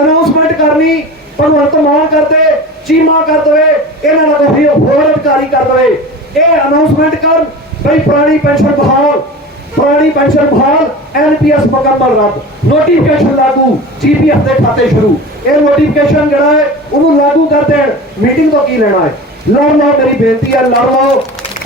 Announcement ਕਰਨੀ, ਭਗਵੰਤ ਮਾਨ ਕਰਦੇ ਚੀਮਾ ਕਰ ਦਵੇ, ਇਹਨਾਂ ਦਾ ਕੋਈ ਹੋਰ ਅਧਿਕਾਰੀ ਕਰ ਦਵੇ। ਇਹ ਅਨਾਉਂਸਮੈਂਟ ਕਰ, ਬਈ ਪੁਰਾਣੀ ਪੈਨਸ਼ਨ ਬਹਾਲ, ਪੁਰਾਣੀ ਪੈਨਸ਼ਨ ਬਹਾਲ ਐਨਪੀਐਸ ਮੁਕੰਮਲ ਰੱਦ। ਨੋਟੀਫਿਕੇਸ਼ਨ ਲਾਗੂ ਜੀਪੀਐਫ ਦੇ ਖਾਤੇ ਸ਼ੁਰੂ। ਇਹ ਨੋਟੀਫਿਕੇਸ਼ਨ ਜਿਹੜਾ ਹੈ, ਉਹਨੂੰ ਲਾਗੂ ਕਰ ਦੇਣ। ਮੀਟਿੰਗ ਤੋਂ ਕੀ ਲੈਣਾ ਹੈ? ਲੜ ਲਓ, ਮੇਰੀ ਬੇਨਤੀ ਹੈ, ਲੜ ਲਓ।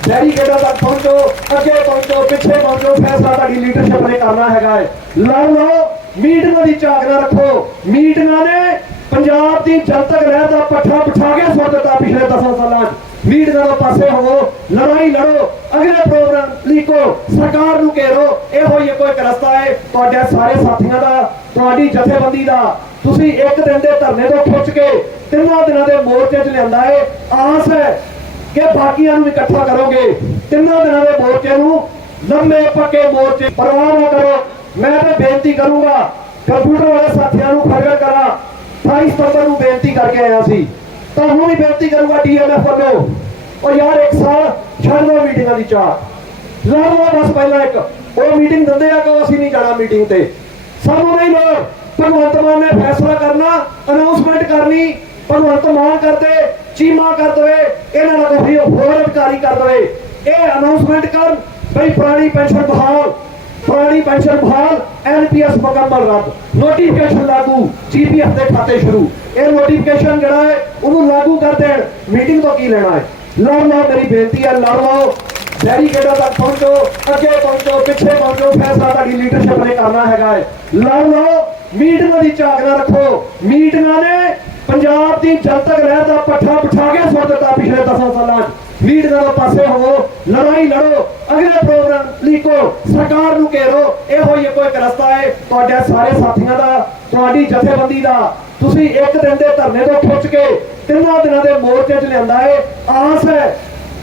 ਬੈਰੀਕੇਡਾਂ ਤੱਕ ਪਹੁੰਚੋ, ਅੱਗੇ ਪਹੁੰਚੋ, ਪਿੱਛੇ ਪਹੁੰਚੋ, ਫੈਸਲਾ ਤੁਹਾਡੀ ਲੀਡਰਸ਼ਿਪ ਨੇ ਕਰਨਾ ਹੈਗਾ ਹੈ। ਲੜ ਲਓ। ਮੀਟਿੰਗਾਂ ਦੀ ਝਾਕ ਰੱਖੋ। ਮੀਟਿੰਗਾਂ ਨੇ ਪੰਜਾਬ ਦੀ ਜਨਤਕ ਰਹਿ ਦਾ ਪੱਠਾ ਬਿਠਾ ਕੇ ਸੁੱਟ ਦਿੱਤਾ ਪਿਛਲੇ 10 ਸਾਲਾਂ 'ਚ। ਮੀਟਿੰਗਾਂ ਤੋਂ ਪਾਸੇ ਹੋਵੋ, ਲੜਾਈ ਲੜੋ, ਅਗਲੇ ਪ੍ਰੋਗਰਾਮ ਲੀਕੋ, ਸਰਕਾਰ ਨੂੰ ਘੇਰੋ, ਇਹੋ ਹੀ ਕੋਈ ਰਸਤਾ ਹੈ ਤੁਹਾਡੇ ਸਾਰੇ ਸਾਥੀਆਂ ਦਾ, ਤੁਹਾਡੀ ਜਥੇਬੰਦੀ ਦਾ। ਤੁਸੀਂ ਇੱਕ ਦਿਨ ਦੇ ਧਰਨੇ ਤੋਂ ਖਿੱਚ ਕੇ ਤਿੰਨਾਂ ਦਿਨਾਂ ਦੇ ਮੋਰਚੇ 'ਚ ਲਿਆਂਦਾ ਹੈ। ਆਸ ਹੈ ਕਿ ਬਾਕੀਆਂ ਨੂੰ ਇਕੱਠਾ ਕਰੋਗੇ। ਤਿੰਨਾਂ ਦਿਨਾਂ ਦੇ ਮੋਰਚੇ ਨੂੰ ਲੰਮੇ ਪੱਕੇ ਮੋਰਚੇ, ਪਰਵਾਹ ਨਾ ਕਰੋ। ਮੈਂ ਤਾਂ ਬੇਨਤੀ ਕਰੂੰਗਾ ਕੰਪਿਊਟਰ ਵਾਲੇ ਸਾਥੀਆਂ ਨੂੰ ਖੜਗੜ ਕਰਾਂ। 28 ਸਤੰਬਰ ਨੂੰ ਬੇਨਤੀ ਕਰਕੇ ਆਇਆ ਸੀ। ਤੁਹਾਨੂੰ ਵੀ ਬੇਨਤੀ ਕਰੂੰਗਾ ਡੀਐਮਐਫ ਵੱਲੋਂ। ਉਹ ਯਾਰ, ਇੱਕ ਸਾਲ ਛੱਡ ਦਿਓ ਮੀਟਿੰਗਾਂ ਦੀ ਚਾਹ। ਲਾ ਲਓ, ਬਸ ਪਹਿਲਾਂ ਇੱਕ। ਉਹ ਮੀਟਿੰਗ ਦਿੰਦੇ ਆ ਕਿ ਅਸੀਂ ਨਹੀਂ ਜਾਣਾ ਮੀਟਿੰਗ ਤੇ? ਸਾਨੂੰ ਨਹੀਂ ਲੋੜ। ਭਗਵੰਤ ਮਾਨ ਨੇ ਫੈਸਲਾ ਕਰਨਾ ਅਨਾਉਂਸਮੈਂਟ ਕਰਨੀ। ਭਗਵੰਤ ਮਾਨ ਕਰਦੇ ਚੀਮਾ ਕਰ ਦਵੇ, ਇਹਨਾਂ ਦਾ ਕੋਈ ਹੋਰ ਅਧਿਕਾਰੀ ਕਰ ਦਵੇ। ਇਹ ਅਨਾਉਂਸਮੈਂਟ ਕਰਨ, ਬਈ ਪੁਰਾਣੀ ਪੈਨਸ਼ਨ ਬਹਾਲ। ਪੁਰਾਣੀ ਪੈਨਸ਼ਨ ਬਹਾਲ ਐਨਪੀਐਸ ਮੁਕੰਮਲ ਰੱਦ। ਨੋਟੀਫਿਕੇਸ਼ਨ ਲਾਗੂ ਜੀਪੀਐਫ ਦੇ ਖਾਤੇ ਸ਼ੁਰੂ। ਇਹ ਨੋਟੀਫਿਕੇਸ਼ਨ ਜਿਹੜਾ ਹੈ, ਉਹਨੂੰ ਲਾਗੂ ਕਰ ਦੇਣ। ਮੀਟਿੰਗ ਤੋਂ ਕੀ ਲੈਣਾ ਹੈ? ਲੜ ਲਓ, ਮੇਰੀ ਬੇਨਤੀ ਹੈ, ਲੜ ਲਓ। ਬੈਰੀਕੇਡਾਂ ਤੱਕ ਪਹੁੰਚੋ, ਅੱਗੇ ਪਹੁੰਚੋ, ਪਿੱਛੇ ਪਹੁੰਚੋ, ਫੈਸਲਾ ਤੁਹਾਡੀ ਲੀਡਰਸ਼ਿਪ ਨੇ ਕਰਨਾ ਹੈਗਾ ਹੈ। ਲੜ ਲਓ ਮੀਟਿੰਗਾਂ ਦੀ ਝਾਕ ਨਾ ਰੱਖੋ। ਮੀਟਿੰਗਾਂ ਨੇ ਪੰਜਾਬ ਦੀ ਜਨਤਕ ਰਹਿ ਦਾ ਪੱਠਾ ਬਿਠਾ ਕੇ ਸੁੱਟ ਦਿੱਤਾ ਪਿਛਲੇ 10 ਸਾਲਾਂ 'ਚ। ਮੀਟਿੰਗਾਂ ਦੇ ਪਾਸੇ ਹੋਵੋ, ਲੜਾਈ ਲੜੋ। ਅਗਲੇ ਪ੍ਰੋਗਰਾਮ ਲੀਕੋ ਸਰਕਾਰ ਨੂੰ ਘੇਰੋ ਇਹੋ ਹੀ ਕੋਈ ਰਸਤਾ ਹੈ, ਤੁਹਾਡੇ ਸਾਰੇ ਸਾਥੀਆਂ ਦਾ, ਤੁਹਾਡੀ ਜਥੇਬੰਦੀ ਦਾ। ਤੁਸੀਂ ਇੱਕ ਦਿਨ ਦੇ ਧਰਨੇ ਤੋਂ ਖਿੱਚ ਕੇ ਤਿੰਨਾਂ ਦਿਨਾਂ ਦੇ ਮੋਰਚੇ 'ਚ ਲਿਆਂਦਾ ਹੈ। ਆਸ ਹੈ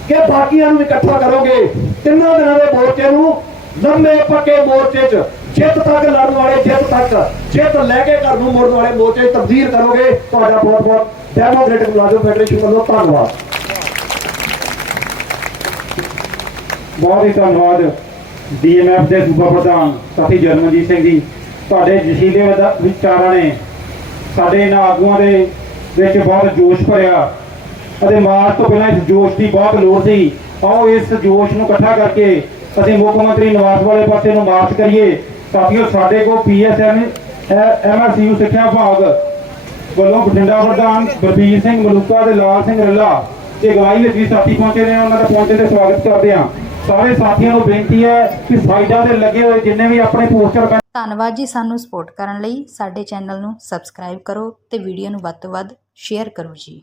ਕਿ ਬਾਕੀਆਂ ਨੂੰ ਇਕੱਠਾ ਕਰੋਗੇ। ਤਿੰਨਾਂ ਦਿਨਾਂ ਦੇ ਮੋਰਚੇ ਨੂੰ ਲੰਮੇ ਪੱਕੇ ਮੋਰਚੇ 'ਚ ਜਿੱਤ ਤੱਕ ਲੜਨ ਵਾਲੇ, ਜਿੱਤ ਤੱਕ ਜਿੱਤ ਲੈ ਕੇ ਘਰ ਨੂੰ ਮੋੜਨ ਵਾਲੇ ਮੋਰਚੇ 'ਚ ਤਬਦੀਲ ਕਰੋਗੇ। ਤੁਹਾਡਾ ਬਹੁਤ ਬਹੁਤ ਡੈਮੋਕ੍ਰੈਟਿਕ ਮੁਲਾਜ਼ਮ ਫੈਡਰੇਸ਼ਨ ਵੱਲੋਂ ਧੰਨਵਾਦ। ਬਹੁਤ ਹੀ ਧੰਨਵਾਦ ਡੀਐਮਐਫ ਦੇ ਸੂਬਾ ਪ੍ਰਧਾਨ ਸਾਥੀ ਜਰਮਨਜੀਤ ਸਿੰਘ ਜੀ। ਤੁਹਾਡੇ ਜਸ਼ੀਲੇ ਵਿਚਾਰਾਂ ਨੇ ਸਾਡੇ ਇਹਨਾਂ ਆਗੂਆਂ ਦੇ ਵਿੱਚ ਬਹੁਤ ਜੋਸ਼ ਭਰਿਆ ਅਤੇ ਮਾਰਚ ਤੋਂ ਪਹਿਲਾਂ ਇਸ ਜੋਸ਼ ਦੀ ਬਹੁਤ ਲੋੜ ਸੀ। ਆਓ ਇਸ ਜੋਸ਼ ਨੂੰ ਇਕੱਠਾ ਕਰਕੇ ਅਸੀਂ ਮੁੱਖ ਮੰਤਰੀ ਨਿਵਾਸ ਵਾਲੇ ਪਾਸੇ ਨੂੰ ਮਾਰਚ ਕਰੀਏ ਸਾਥੀਓ ਸਾਡੇ ਕੋਲ ਪੀਐਸਐਮ ਐਮਐਸਯੂ ਸਿੱਖਿਆ ਵਿਭਾਗ ਵੱਲੋਂ ਬਠਿੰਡਾ ਪ੍ਰਧਾਨ ਬਲਬੀਰ ਸਿੰਘ ਮਲੂਕਾ ਤੇ ਲਾਲ ਸਿੰਘ ਰੱਲਾ ਤੇ ਅਗਵਾਈ ਵਿੱਚ ਵੀ ਸਾਥੀ ਪਹੁੰਚੇ ਨੇ। ਉਹਨਾਂ ਦਾ ਪਹੁੰਚੇ ਤੇ ਸਵਾਗਤ ਕਰਦੇ ਹਾਂ। ਸਾਰੇ ਸਾਥੀਆਂ ਨੂੰ ਬੇਨਤੀ ਹੈ ਕਿ ਸਾਈਡਾਂ ਤੇ ਲੱਗੇ ਹੋਏ ਜਿੰਨੇ ਵੀ ਆਪਣੇ ਪੋਸਟਰ ਧੰਨਵਾਦ ਜੀ ਸਾਨੂੰ ਸਪੋਰਟ ਕਰਨ ਲਈ। ਸਾਡੇ ਚੈਨਲ ਨੂੰ ਸਬਸਕ੍ਰਾਈਬ ਕਰੋ ਤੇ ਵੀਡੀਓ ਨੂੰ ਵੱਧ ਤੋਂ ਵੱਧ ਸ਼ੇਅਰ ਕਰੋ ਜੀ।